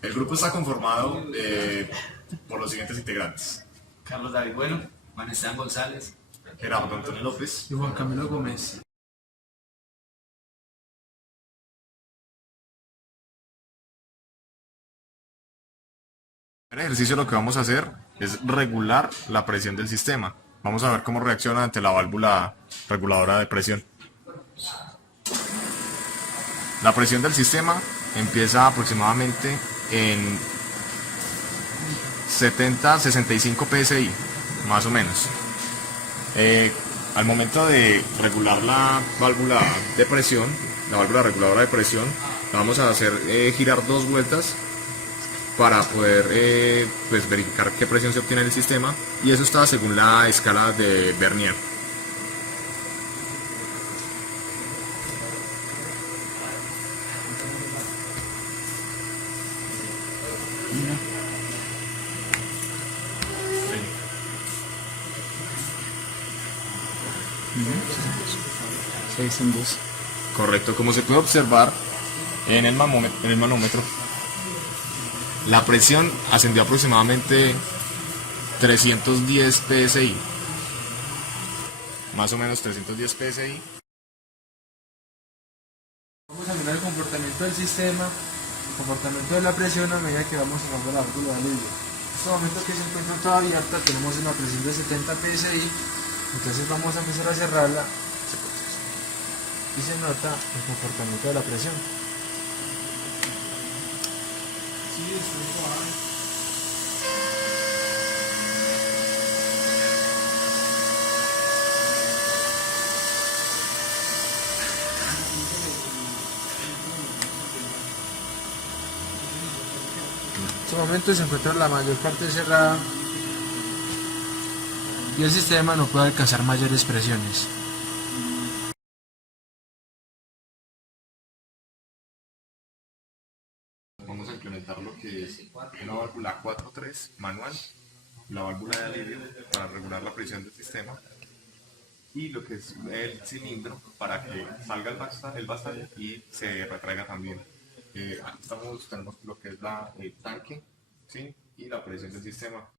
El grupo está conformado por los siguientes integrantes: Carlos David Bueno, Juan Esteban González, Gerardo Antonio López y Juan Camilo Gómez. En el ejercicio lo que vamos a hacer es regular la presión del sistema. Vamos a ver cómo reacciona ante la válvula reguladora de presión. La presión del sistema empieza aproximadamente en 70-65 psi, más o menos. Al momento de regular la válvula de presión, la válvula reguladora de presión, la vamos a hacer girar 2 vueltas para poder pues verificar qué presión se obtiene en el sistema, y eso está según la escala de Vernier. Seis en dos. Correcto, como se puede observar en el manómetro, la presión ascendió aproximadamente 310 psi, más o menos 310 psi. Vamos a mirar el comportamiento del sistema, el comportamiento de la presión a medida que vamos cerrando la válvula de alivio. En este momento que se encuentra toda abierta tenemos una presión de 70 psi, entonces vamos a empezar a cerrarla y se nota el comportamiento de la presión. En este momento se encuentra la mayor parte cerrada y el sistema no puede alcanzar mayores presiones. Vamos a implementar lo que es una válvula 4.3 manual, la válvula de alivio para regular la presión del sistema, y lo que es el cilindro para que salga el vastaje y se retraiga también. Tenemos lo que es el tanque, ¿sí? Y la presión del sistema.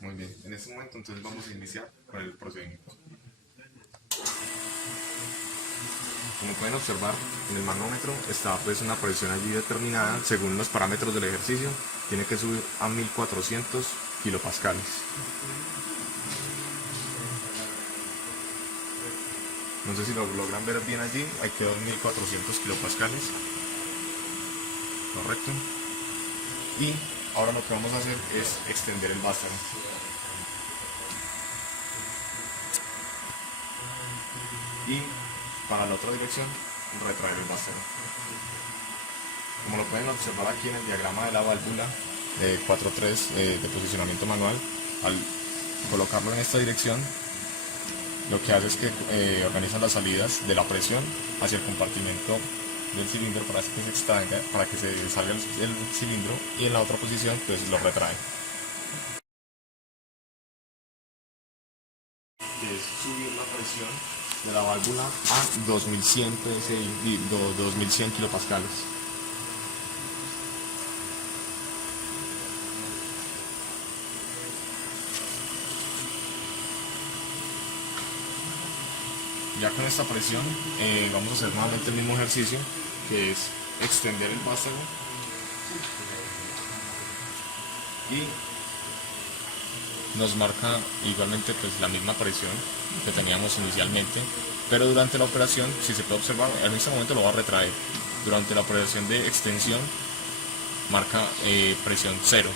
Muy bien, en este momento entonces vamos a iniciar con el procedimiento. Como pueden observar, en el manómetro está pues una presión allí determinada según los parámetros del ejercicio. Tiene que subir a 1400 kilopascales. No sé si lo logran ver bien allí, ahí quedó en 1400 kilopascales. Correcto. Y ahora lo que vamos a hacer es extender el vástago. Y para la otra dirección, retraer el vástago. Como lo pueden observar aquí en el diagrama de la válvula 4.3 de posicionamiento manual, al colocarlo en esta dirección, lo que hace es que organiza las salidas de la presión hacia el compartimento del cilindro para que se extraiga, para que se salga el cilindro, y en la otra posición pues lo retrae. Que es subir la presión de la válvula a 2100 psi, 2100 kilopascales. Ya con esta presión vamos a hacer nuevamente el mismo ejercicio, que es extender el vástago y nos marca igualmente pues la misma presión que teníamos inicialmente, pero durante la operación, si se puede observar, en este momento lo va a retraer. Durante la operación de extensión marca presión 0,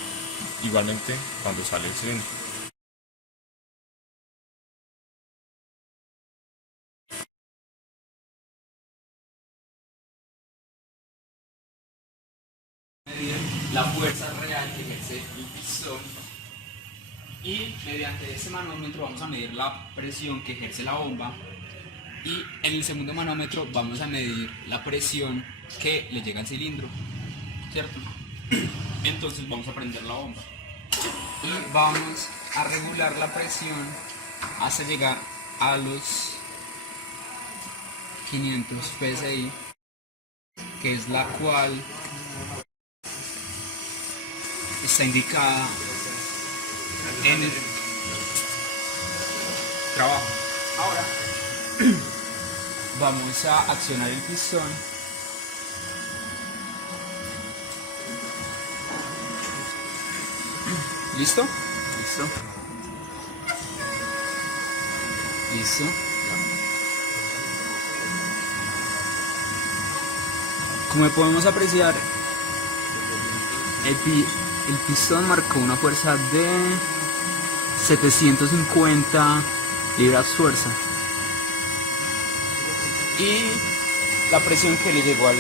igualmente cuando sale el cilindro. medir la fuerza real que ejerce el pistón, y mediante este manómetro vamos a medir la presión que ejerce la bomba, y en el segundo manómetro vamos a medir la presión que le llega al cilindro, ¿cierto? Entonces vamos a prender la bomba y vamos a regular la presión hasta llegar a los 500 psi, que es la cual está indicada en el trabajo. Ahora vamos a accionar el pistón. ¿Listo? Listo. Listo. Como podemos apreciar, el pistón marcó una fuerza de 750 libras fuerza. Y la presión que le llegó al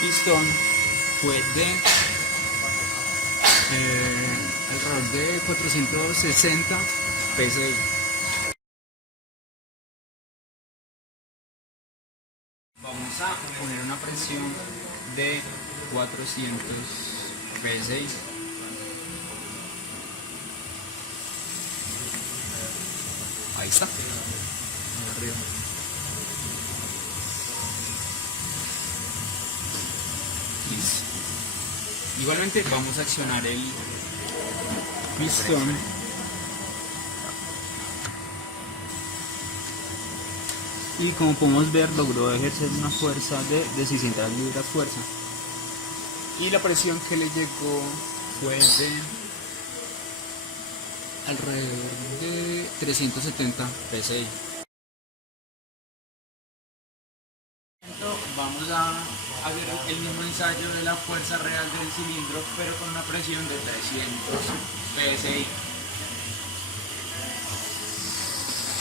pistón fue de alrededor de 460 psi. Vamos a poner una presión de 400 psi. Ahí está. Arriba. Listo. Igualmente vamos a accionar el pistón. Y como podemos ver, logró ejercer una fuerza de 600 libras fuerza. Y la presión que le llegó fue de alrededor de 370 psi. Vamos a hacer el mismo ensayo de la fuerza real del cilindro, pero con una presión de 300 psi.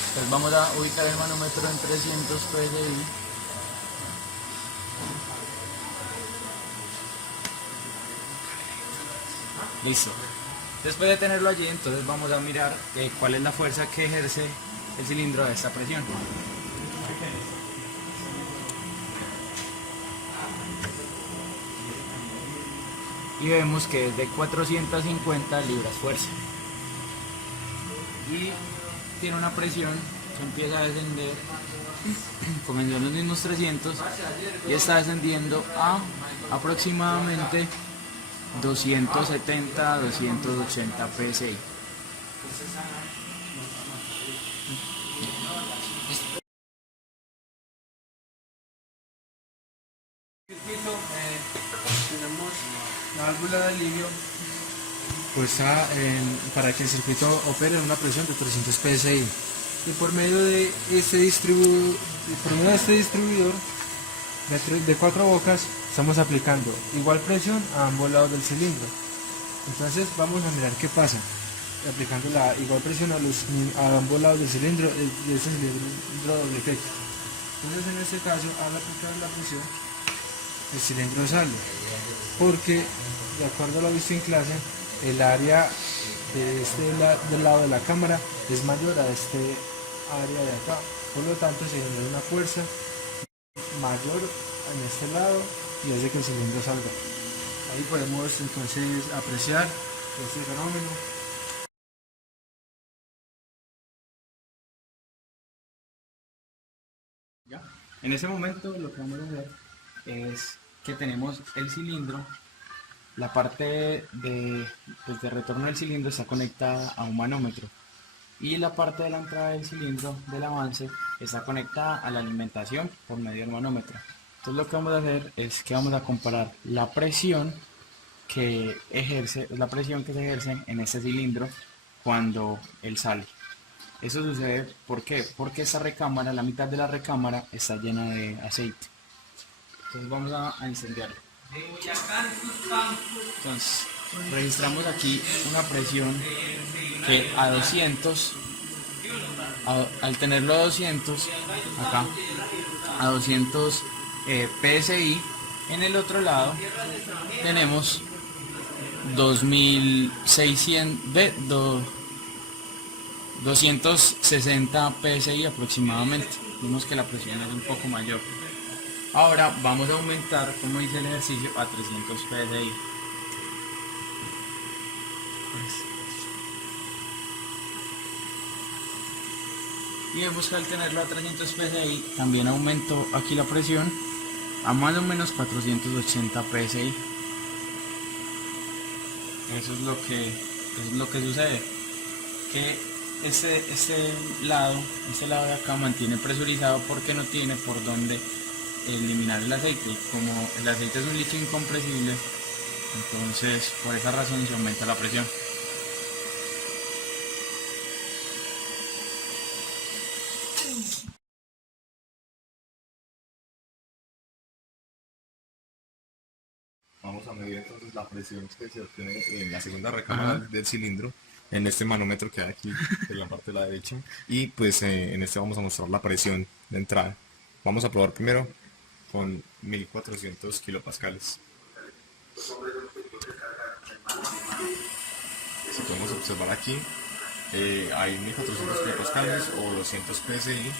Entonces vamos a ubicar el manómetro en 300 psi. Listo. Después de tenerlo allí, entonces vamos a mirar cuál es la fuerza que ejerce el cilindro a esta presión. Y vemos que es de 450 libras fuerza. Y tiene una presión que empieza a descender, comenzó en los mismos 300 y está descendiendo a aproximadamente 270-280 psi. Tenemos la válvula de alivio puesta para que el circuito opere en una presión de 300 psi. Y por medio de este distribuidor de 4 bocas estamos aplicando igual presión a ambos lados del cilindro. Entonces vamos a mirar qué pasa aplicando la igual presión a ambos lados del cilindro de este cilindro doble efecto. Entonces en este caso, al aplicar la presión, el cilindro sale, porque de acuerdo a lo visto en clase, el área de del lado de la cámara es mayor a este área de acá, por lo tanto se genera una fuerza mayor en este lado y hace que el cilindro salga. Ahí podemos entonces apreciar este fenómeno. ¿Ya? En ese momento lo que vamos a ver es que tenemos el cilindro, la parte de retorno del cilindro está conectada a un manómetro y la parte de la entrada del cilindro del avance está conectada a la alimentación por medio del manómetro. Entonces lo que vamos a hacer es que vamos a comparar la presión que se ejerce en este cilindro cuando él sale. Eso sucede, ¿por qué? Porque esta recámara, la mitad de la recámara está llena de aceite. Entonces vamos a incendiarlo. Entonces registramos aquí una presión que a 200, al tenerlo a 200, acá, a 200 psi, en el otro lado tenemos 260 psi aproximadamente. Vemos que la presión es un poco mayor. Ahora vamos a aumentar, como dice el ejercicio, a 300 psi. Y vemos que al tenerlo a 300 psi también aumentó aquí la presión a más o menos 480 psi. Eso es lo que sucede. Que este lado de acá mantiene presurizado porque no tiene por dónde eliminar el aceite. Y como el aceite es un líquido incompresible, entonces por esa razón se aumenta la presión. Vamos a medir entonces la presión que se obtiene en la segunda recámara del cilindro, en este manómetro que hay aquí en la parte de la derecha, y pues en este vamos a mostrar la presión de entrada. Vamos a probar primero con 1400 kilopascales. Si podemos observar aquí, hay 1400 kilopascales o 200 psi,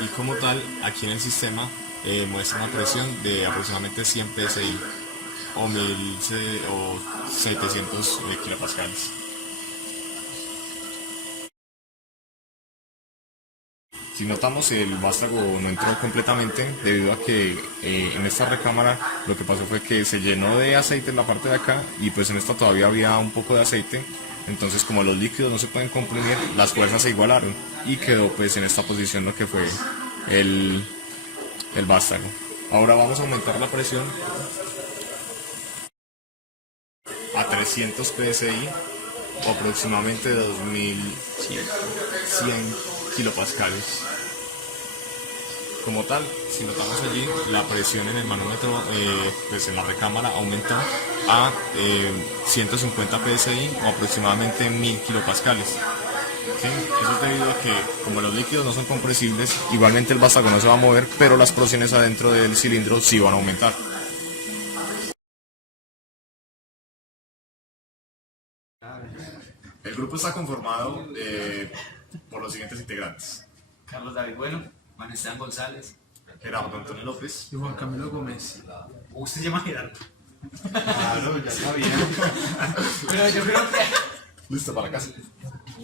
y como tal, aquí en el sistema muestra una presión de aproximadamente 100 psi o 700 kilopascales. Si notamos, el vástago no entró completamente debido a que en esta recámara lo que pasó fue que se llenó de aceite en la parte de acá y pues en esta todavía había un poco de aceite. Entonces, como los líquidos no se pueden comprimir, las fuerzas se igualaron y quedó pues en esta posición lo que fue el vástago. Ahora vamos a aumentar la presión a 300 psi o aproximadamente 2100 kilopascales. Como tal, si notamos allí, la presión en el manómetro, pues en la recámara aumentó a 150 psi o aproximadamente 1000 kilopascales. ¿Sí? Eso es debido a que, como los líquidos no son compresibles, igualmente el vástago no se va a mover, pero las presiones adentro del cilindro sí van a aumentar. El grupo está conformado por los siguientes integrantes: Carlos David Bueno, Juan Esteban González. Gerardo Antonio López. Y Juan Camilo Gómez. Usted se llama Gerardo. Claro, ya está bien. Pero yo creo que... Listo para casa.